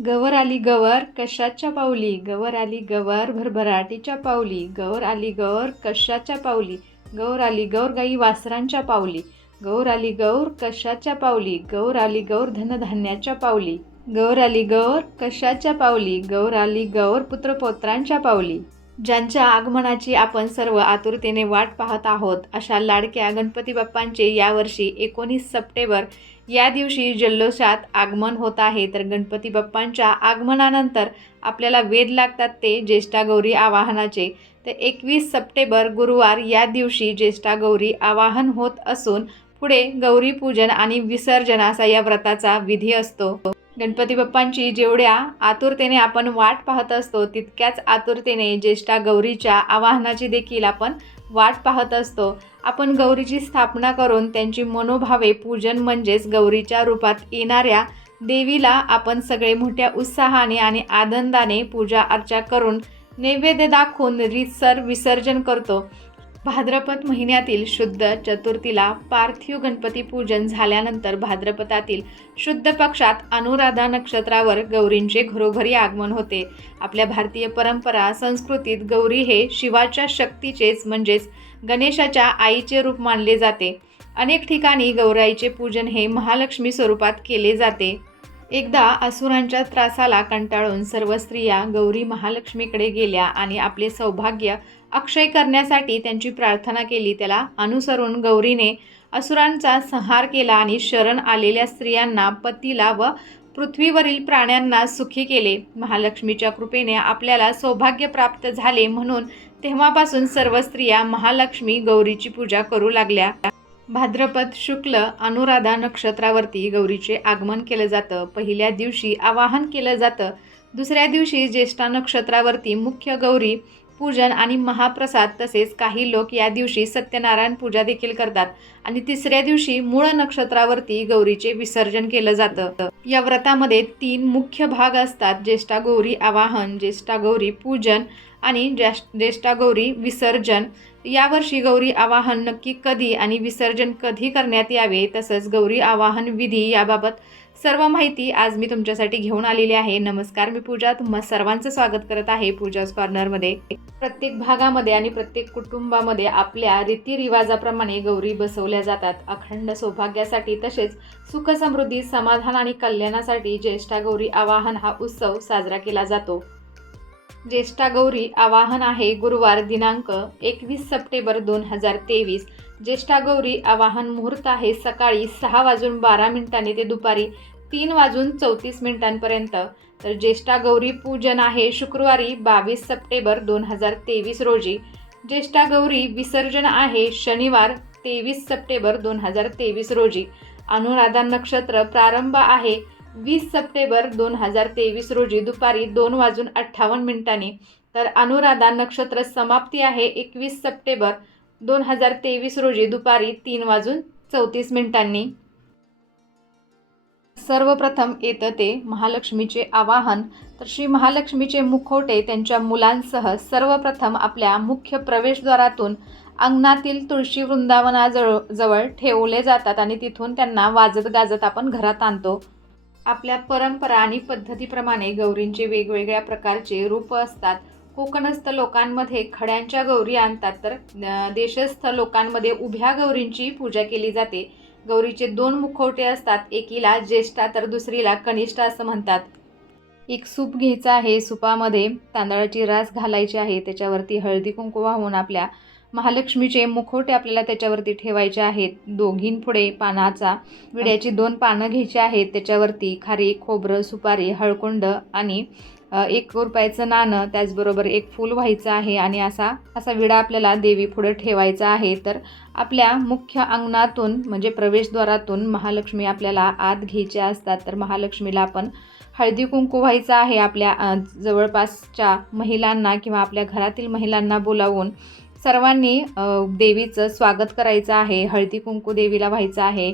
गवर आली गवर कशाच्या पाऊली, गवर आली गवर भरभराटीच्या पाऊली, गवर आली गवर कशाच्या पाऊली, गौर आली गौर गाई वासरांच्या पाऊली, गौर आली गौर कशाच्या पाऊली, गौर आली गौर धनधान्याच्या पाऊली, गौर आली गौर कशाच्या पाऊली, गौर आली गौर पुत्रपौत्रांच्या पाऊली. ज्यांच्या आगमनाची आपण सर्व आतुरतेने वाट पाहत आहोत अशा लाडक्या गणपती बाप्पांचे यावर्षी 19 सप्टेंबर या दिवशी जल्लोषात आगमन होत आहे. तर गणपती बाप्पांच्या आगमनानंतर आपल्याला वेध लागतात ते ज्येष्ठा गौरी आवाहनाचे. तर 21 सप्टेंबर गुरुवार या दिवशी ज्येष्ठा गौरी आवाहन होत असून पुढे गौरी पूजन आणि विसर्जन असा या व्रताचा विधी असतो. गणपती बाप्पांची जेवढ्या आतुरतेने आपण वाट पाहत असतो तितक्याच आतुरतेने ज्येष्ठा गौरीच्या आवाहनाची देखील आपण वाट पाहत असतो. आपण गौरीची स्थापना करून त्यांची मनोभावे पूजन म्हणजेच गौरीच्या रूपात येणाऱ्या देवीला आपण सगळे मोठ्या उत्साहाने आणि आनंदाने पूजा अर्चा करून नैवेद्य दाखवून रीतसर विसर्जन करतो. भाद्रपद महिन्यातील शुद्ध चतुर्थीला पार्थिव गणपती पूजन झाल्यानंतर भाद्रपदातील शुद्ध पक्षात अनुराधा नक्षत्रावर गौरींचे घरोघरी आगमन होते. आपल्या भारतीय परंपरा संस्कृतीत गौरी हे शिवाच्या शक्तीचेच म्हणजेच गणेशाच्या आईचे रूप मानले जाते. अनेक ठिकाणी गौराईचे पूजन हे महालक्ष्मी स्वरूपात केले जाते. एकदा असुरांच्या त्रासाला कंटाळून सर्व स्त्रिया गौरी महालक्ष्मीकडे गेल्या आणि आपले सौभाग्य अक्षय करण्यासाठी त्यांची प्रार्थना केली. त्याला अनुसरून गौरीने असुरांचा संहार केला आणि शरण आलेल्या स्त्रियांना, पतीला व पृथ्वीवरील प्राण्यांना सुखी केले. महालक्ष्मीच्या कृपेने आपल्याला सौभाग्य प्राप्त झाले म्हणून तेव्हापासून सर्व स्त्रिया महालक्ष्मी गौरीची पूजा करू लागल्या. भाद्रपद शुक्ल अनुराधा नक्षत्रावरती गौरीचे आगमन केलं जातं. पहिल्या दिवशी आवाहन केलं जातं. दुसऱ्या दिवशी ज्येष्ठा नक्षत्रावरती मुख्य गौरी पूजन आणि महाप्रसाद, तसेच काही लोक या दिवशी सत्यनारायण पूजा देखील करतात आणि तिसऱ्या दिवशी मूळ नक्षत्रावरती गौरीचे विसर्जन केलं जातं. या व्रतामध्ये 3 मुख्य भाग असतात: ज्येष्ठा गौरी आवाहन, ज्येष्ठा गौरी पूजन आणि ज्येष्ठा गौरी विसर्जन. यावर्षी गौरी आवाहन नक्की कधी आणि विसर्जन कधी करण्यात यावे, तसंच गौरी आवाहन विधी याबाबत सर्व माहिती आज मी तुमच्यासाठी घेऊन आलेली आहे. नमस्कार, मी पूजा तुम्हा सर्वांचं स्वागत करत आहे पूजाज कॉर्नरमध्ये. प्रत्येक भागामध्ये आणि प्रत्येक कुटुंबामध्ये आपल्या रीतिरिवाजाप्रमाणे गौरी बसवल्या जातात. अखंड सौभाग्यासाठी तसेच सुख समृद्धी, समाधान आणि कल्याणासाठी ज्येष्ठा गौरी आवाहन हा उत्सव साजरा केला जातो. ज्येष्ठा गौरी आवाहन आहे गुरुवार दिनांक 21 सप्टेंबर 2023. ज्येष्ठा गौरी आवाहन मुहूर्त आहे सकाळी 6:12 ते दुपारी 3:34 तर ज्येष्ठा गौरी पूजन आहे शुक्रवारी 22 सप्टेंबर 2023 रोजी. ज्येष्ठा गौरी विसर्जन आहे शनिवार 23 सप्टेंबर 2023 रोजी. अनुराधा नक्षत्र प्रारंभ आहे 20 सप्टेंबर 2023 रोजी दुपारी 2:58 तर अनुराधा नक्षत्र समाप्ती आहे 21 सप्टेंबर 2023 रोजी दुपारी 3:34. सर्वप्रथम येतं ते महालक्ष्मीचे आवाहन. तर श्री महालक्ष्मीचे मुखवटे त्यांच्या मुलांसह सर्वप्रथम आपल्या मुख्य प्रवेशद्वारातून अंगणातील तुळशी वृंदावनाजवळ ठेवले जातात आणि तिथून त्यांना वाजत गाजत आपण घरात आणतो. आपल्या परंपरा आणि पद्धतीप्रमाणे गौरींचे वेगवेगळ्या प्रकारचे रूप असतात. कोकणस्थ लोकांमध्ये खड्यांच्या गौरी आणतात, तर देशस्थ लोकांमध्ये उभ्या गौरींची पूजा केली जाते. गौरीचे 2 मुखवटे असतात, एकीला ज्येष्ठा तर दुसरीला कनिष्ठा असं म्हणतात. एक सूप घ्यायचं आहे, सुपामध्ये तांदळाची रास घालायची आहे, त्याच्यावरती हळदी कुंकू वाहून आपल्या महालक्ष्मीचे मुखवटे आपल्याला त्याच्यावरती ठेवायचे आहेत. दोघींपुढे पानाचा विड्याची 2 पानं घ्यायची आहेत, त्याच्यावरती खारीक, खोबरं, सुपारी, हळकुंड आणि 1 रुपयाचं नाणं, त्याचबरोबर 1 फूल व्हायचं आहे आणि असा विडा आपल्याला देवी पुढे ठेवायचा आहे. तर आपल्या मुख्य अंगणातून म्हणजे प्रवेशद्वारातून महालक्ष्मी आपल्याला आत घ्यायच्या असतात. तर महालक्ष्मीला आपण हळदी कुंकू व्हायचं आहे. आपल्या जवळपासच्या महिलांना किंवा आपल्या घरातील महिलांना बोलावून सर्वांनी देवीचं स्वागत करायचं आहे. हळदी कुंकू देवीला व्हायचं आहे.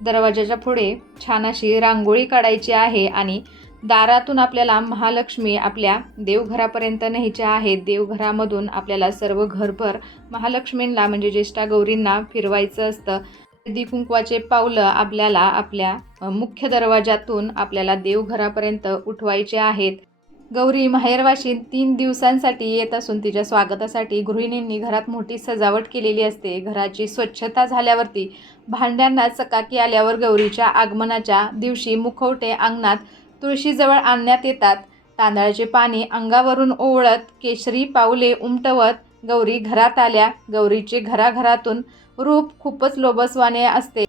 दरवाजाच्या पुढे छान अशी रांगोळी काढायची आहे आणि दारातून आपल्याला महालक्ष्मी आपल्या देवघरापर्यंत न्यायच्या आहेत. देवघरामधून आपल्याला सर्व घरभर महालक्ष्मींना म्हणजे ज्येष्ठा गौरींना फिरवायचं असतं. हळदी कुंकवाचे पावलं आपल्याला आपल्या मुख्य दरवाजातून आपल्याला देवघरापर्यंत उठवायचे आहेत. गौरी माहेरवाशीत 3 दिवसांसाठी येत असून तिच्या स्वागतासाठी गृहिणींनी घरात मोठी सजावट केलेली असते. घराची स्वच्छता झाल्यावरती भांड्यांना चकाकी आल्यावर गौरीच्या आगमनाच्या दिवशी मुखवटे अंगणात तुळशीजवळ आणण्यात येतात. तांदळाचे पाणी अंगावरून ओवळत केशरी पावले उमटवत गौरी घरात आल्या. गौरीचे घराघरातून रूप खूपच लोभसवाने असते.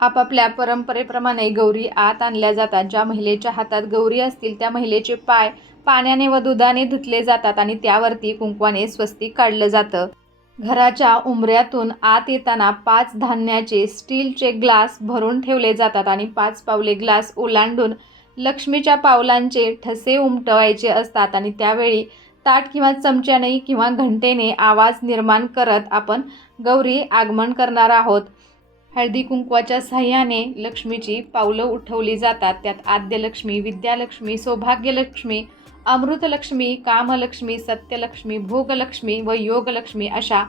आपापल्या परंपरेप्रमाणे गौरी आत आणल्या जातात. ज्या महिलेच्या हातात गौरी असतील त्या महिलेचे पाय पाण्याने व दुधाने धुतले जातात आणि त्यावरती कुंकवाने स्वस्तिक काढलं जातं. घराच्या उंबऱ्यातून आत येताना 5 धान्याचे स्टीलचे ग्लास भरून ठेवले जातात आणि 5 पावले ग्लास ओलांडून लक्ष्मीच्या पावलांचे ठसे उमटवायचे असतात आणि त्यावेळी ताट किंवा चमच्याने किंवा घंटेने आवाज निर्माण करत आपण गौरी आगमन करणार आहोत. हळदी कुंकवाच्या साह्याने लक्ष्मीची पावलं उठवली जातात. त्यात आद्यलक्ष्मी, विद्यालक्ष्मी, सौभाग्यलक्ष्मी, अमृतलक्ष्मी, कामलक्ष्मी, सत्यलक्ष्मी, भोगलक्ष्मी व योगलक्ष्मी अशा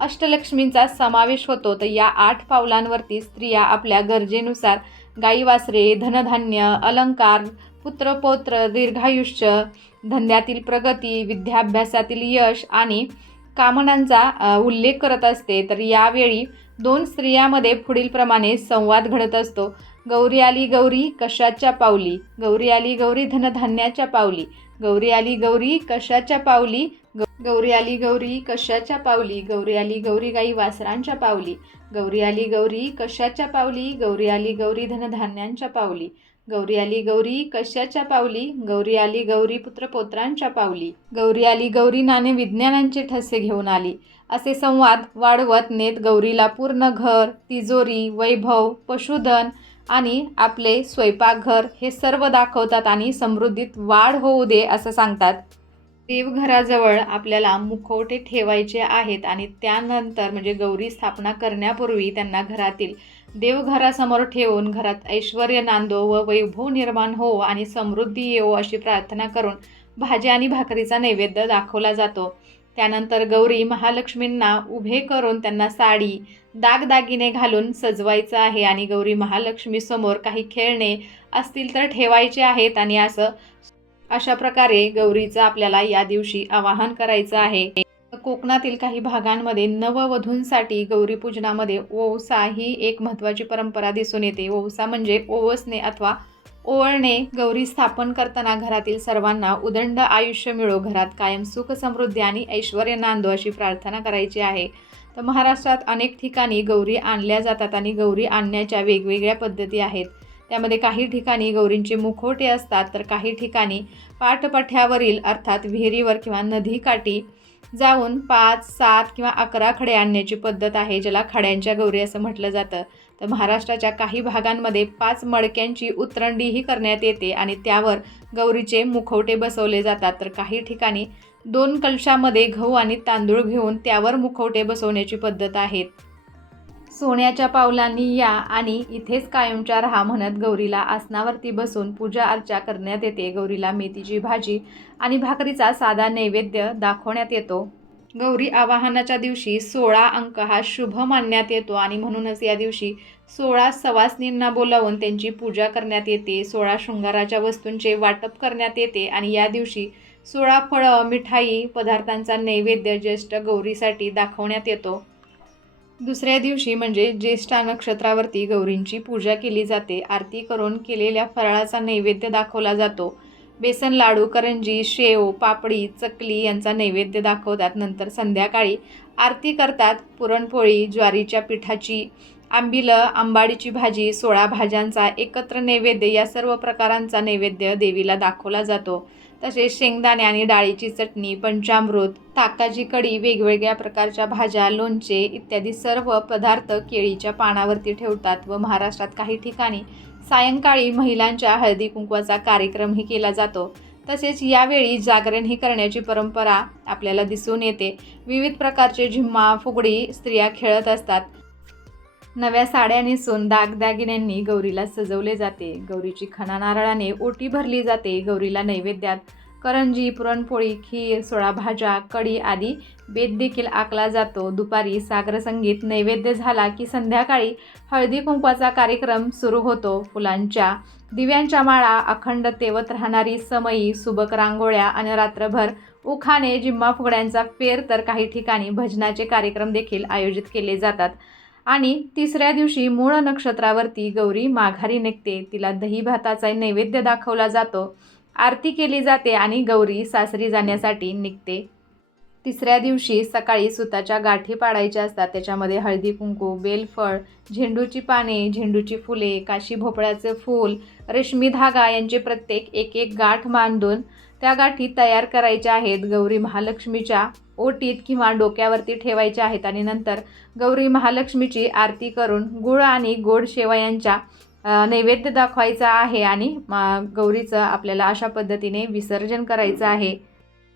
अष्टलक्ष्मींचा समावेश होतो. तर या 8 पावलांवरती स्त्रिया आपल्या गरजेनुसार गाई वासरे, धनधान्य, अलंकार, पुत्रपौत्र, दीर्घायुष्य, धंद्यातील प्रगती, विद्याभ्यासातील यश आणि कामनांचा उल्लेख करत असते. तर यावेळी 2 स्त्रियांमध्ये पुढील प्रमाणे संवाद घडत असतो. गौरी आली गौरी कशाच्या पावली, गौरी आली गौरी धनधान्याच्या पावली, गौरी आली गौरी कशाच्या पावली, गौरी आली गौरी कशाच्या पावली, गौरी आली गौरी गाई वासरांच्या पावली, गौरी आली गौरी कशाच्या पावली, गौरी आली गौरी धनधान्यांच्या पावली, गौरी आली गौरी कशाच्या पावली, गौरी आली गौरी पुत्रपौत्रांच्या पावली, गौरी आली गौरी नाणे विज्ञानांचे ठसे घेऊन आली. असे संवाद वाढवत नेत गौरीला पूर्ण घर, तिजोरी, वैभव, पशुधन आणि आपले स्वयंपाकघर हे सर्व दाखवतात आणि समृद्धीत वाढ होऊ दे असं सांगतात. देवघराजवळ आपल्याला मुखवटे ठेवायचे आहेत आणि त्यानंतर म्हणजे गौरी स्थापना करण्यापूर्वी त्यांना घरातील देवघरासमोर ठेवून घरात ऐश्वर्य नांदो व वैभव निर्माण हो आणि समृद्धी येवो अशी प्रार्थना करून भाजी आणि भाकरीचा नैवेद्य दाखवला जातो. त्यानंतर गौरी महालक्ष्मींना उभे करून त्यांना साडी, दागदागिने घालून सजवायचं आहे आणि गौरी महालक्ष्मीसमोर काही खेळणे असतील तर ठेवायचे आहेत आणि अशा प्रकारे गौरीचं आपल्याला या दिवशी आवाहन करायचं आहे. कोकणातील काही भागांमध्ये नववधूंसाठी गौरीपूजनामध्ये ओवसा ही एक महत्त्वाची परंपरा दिसून येते. ओवसा म्हणजे ओवसणे अथवा ओवळणे. गौरी स्थापन करताना घरातील सर्वांना उदंड आयुष्य मिळो, घरात कायम सुख समृद्धी आणि ऐश्वर्य नांदो अशी प्रार्थना करायची आहे. तर महाराष्ट्रात अनेक ठिकाणी गौरी आणल्या जातात आणि गौरी आणण्याच्या वेगवेगळ्या पद्धती आहेत. त्यामध्ये काही ठिकाणी गौरींचे मुखवटे असतात तर काही ठिकाणी पाटपठ्यावरील अर्थात विहिरीवर किंवा नदीकाठी जाऊन 5, 7 किंवा 11 खडे आणण्याची पद्धत आहे, ज्याला खड्यांच्या गौरी असं म्हटलं जातं. तर महाराष्ट्राच्या काही भागांमध्ये 5 मडक्यांची उतरंडीही करण्यात येते आणि त्यावर गौरीचे मुखवटे बसवले जातात. तर काही ठिकाणी 2 कलशामध्ये गहू आणि तांदूळ घेऊन त्यावर मुखवटे बसवण्याची पद्धत आहे. सोन्याच्या पावलांनी या आणि इथेच कायमच्या राहा म्हणत गौरीला आसनावरती बसून पूजा अर्चा करण्यात येते. गौरीला मेथीची भाजी आणि भाकरीचा साधा नैवेद्य दाखवण्यात येतो. गौरी आवाहनाच्या दिवशी 16 अंक हा शुभ मानण्यात येतो आणि म्हणूनच या दिवशी 16 सवासनींना बोलावून त्यांची पूजा करण्यात येते. 16 शृंगाराच्या वस्तूंचे वाटप करण्यात येते आणि या दिवशी 16 फळं, मिठाई, पदार्थांचा नैवेद्य ज्येष्ठ गौरीसाठी दाखवण्यात येतो. दुसऱ्या दिवशी म्हणजे ज्येष्ठा नक्षत्रावरती गौरींची पूजा केली जाते. आरती करून केलेल्या फराळाचा नैवेद्य दाखवला जातो. बेसन लाडू, करंजी, शेव, पापडी, चकली यांचा नैवेद्य दाखवतात. नंतर संध्याकाळी आरती करतात. पुरणपोळी, ज्वारीच्या पिठाची आंबिलं, आंबाडीची भाजी, 16 भाज्यांचा एकत्र नैवेद्य या सर्व प्रकारांचा नैवेद्य देवीला दाखवला जातो. तसेच शेंगदाणे आणि डाळीची चटणी, पंचामृत, ताकाची कढी, वेगवेगळ्या प्रकारच्या भाज्या, लोणचे इत्यादी सर्व पदार्थ केळीच्या पानावरती ठेवतात. व महाराष्ट्रात काही ठिकाणी सायंकाळी महिलांच्या हळदी कुंकवाचा कार्यक्रमही केला जातो. तसेच यावेळी जागरणही करण्याची परंपरा आपल्याला दिसून येते. विविध प्रकारचे झिम्मा, फुगडी स्त्रिया खेळत असतात. नव्या साड्या नेसून दागदागिन्यांनी गौरीला सजवले जाते. गौरीची खणा नारळाने ओटी भरली जाते. गौरीला नैवेद्यात करंजी, पुरणपोळी, खीर, 16 भाज्या, कढी आदी बेत देखील आखला जातो. दुपारी सागर संगीत नैवेद्य झाला की संध्याकाळी हळदी कुंकवाचा कार्यक्रम सुरू होतो. फुलांच्या दिव्यांच्या माळा, अखंड तेवत राहणारी समई, सुबक रांगोळ्या आणि रात्रभर उखाणे, जिम्मा फुगड्यांचा फेर, तर काही ठिकाणी भजनाचे कार्यक्रम देखील आयोजित केले जातात. आणि तिसऱ्या दिवशी मूळ नक्षत्रावरती गौरी माघारी निघते. तिला दही भाताचा नैवेद्य दाखवला जातो, आरती केली जाते आणि गौरी सासरी जाण्यासाठी निघते. तिसऱ्या दिवशी सकाळी सुताच्या गाठी पाडायच्या असतात. त्याच्यामध्ये हळदी कुंकू, बेलफळ, झेंडूची पाने, झेंडूची फुले, काशी भोपळ्याचं फूल, रेशमी धागा यांचे प्रत्येक एक एक गाठ बांधून त्या गाठी तयार करायच्या आहेत. गौरी महालक्ष्मीच्या ओटीत किंवा डोक्यावरती ठेवायच्या आहेत आणि नंतर गौरी महालक्ष्मीची आरती करून गुळ आणि गोड शेवयांच्या नैवेद्य दाखवायचा आहे आणि गौरीचं आपल्याला अशा पद्धतीने विसर्जन करायचं आहे.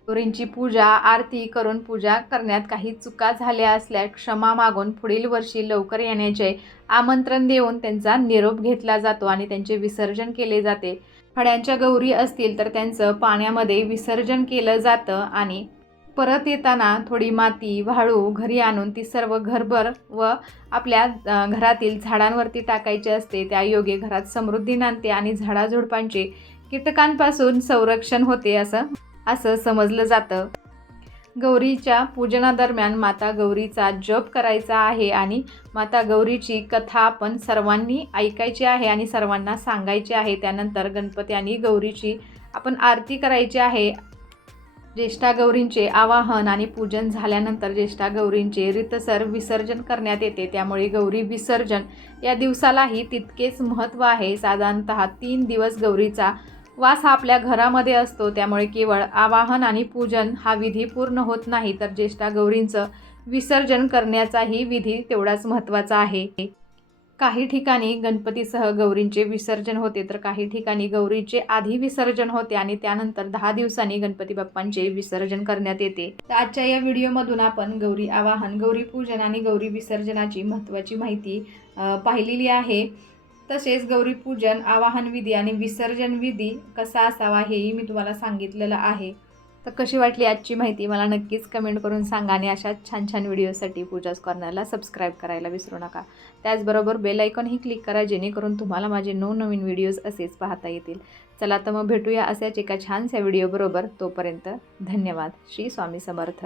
गौरींची पूजा आरती करून पूजा करण्यात काही चुका झाल्या असल्या क्षमा मागून पुढील वर्षी लवकर येण्याचे आमंत्रण देऊन त्यांचा निरोप घेतला जातो आणि त्यांचे विसर्जन केले जाते. खड्यांच्या गौरी असतील तर त्यांचं पाण्यामध्ये विसर्जन केलं जातं आणि परत येताना थोडी माती वाळू घरी आणून ती सर्व घरभर व आपल्या घरातील झाडांवरती टाकायची असते. त्या योगे घरात समृद्धी नांदते आणि झाडाझुडपांचे कीटकांपासून संरक्षण होते असं समजलं जातं. गौरीच्या पूजनादरम्यान माता गौरीचा जप करायचा आहे आणि माता गौरीची कथा आपण सर्वांनी ऐकायची आहे आणि सर्वांना सांगायची आहे. त्यानंतर गणपती आणि गौरीची आपण आरती करायची आहे. ज्येष्ठा गौरींचे आवाहन आणि पूजन झाल्यानंतर ज्येष्ठा गौरींचे रीतसर विसर्जन करण्यात येते. त्यामुळे गौरी विसर्जन या दिवसालाही तितकेच महत्त्व आहे. साधारणतः 3 दिवस गौरीचा वास हा आपल्या घरामध्ये असतो. त्यामुळे केवळ आवाहन आणि पूजन हा विधी पूर्ण होत नाही, तर ज्येष्ठा गौरींचं विसर्जन करण्याचाही विधी तेवढाच महत्त्वाचा आहे. काही ठिकाणी गणपतीसह गौरींचे विसर्जन होते तर काही ठिकाणी गौरीचे आधी विसर्जन होते आणि त्यानंतर 10 दिवसांनी गणपती बाप्पांचे विसर्जन करण्यात येते. तर आजच्या या व्हिडिओमधून आपण गौरी आवाहन, गौरी पूजन आणि गौरी विसर्जनाची महत्त्वाची माहिती पाहिलेली आहे. तसेच गौरी पूजन, आवाहन विधी आणि विसर्जन विधी कसा असावा हेही मी तुम्हाला सांगितलेलं आहे. तर कशी वाटली आजची माहिती मला नक्कीच कमेंट करून सांगा आणि अशा छान छान व्हिडिओसाठी पूजाच कॉर्नरला सबस्क्राईब करायला विसरू नका. त्याचबरोबर बेल आयकॉनही क्लिक करा जेणेकरून तुम्हाला माझे नवनवीन व्हिडिओज असेच पाहता येतील. चला तर मग भेटूया अशाच एका छानशा व्हिडिओबरोबर. तोपर्यंत धन्यवाद. श्री स्वामी समर्थ.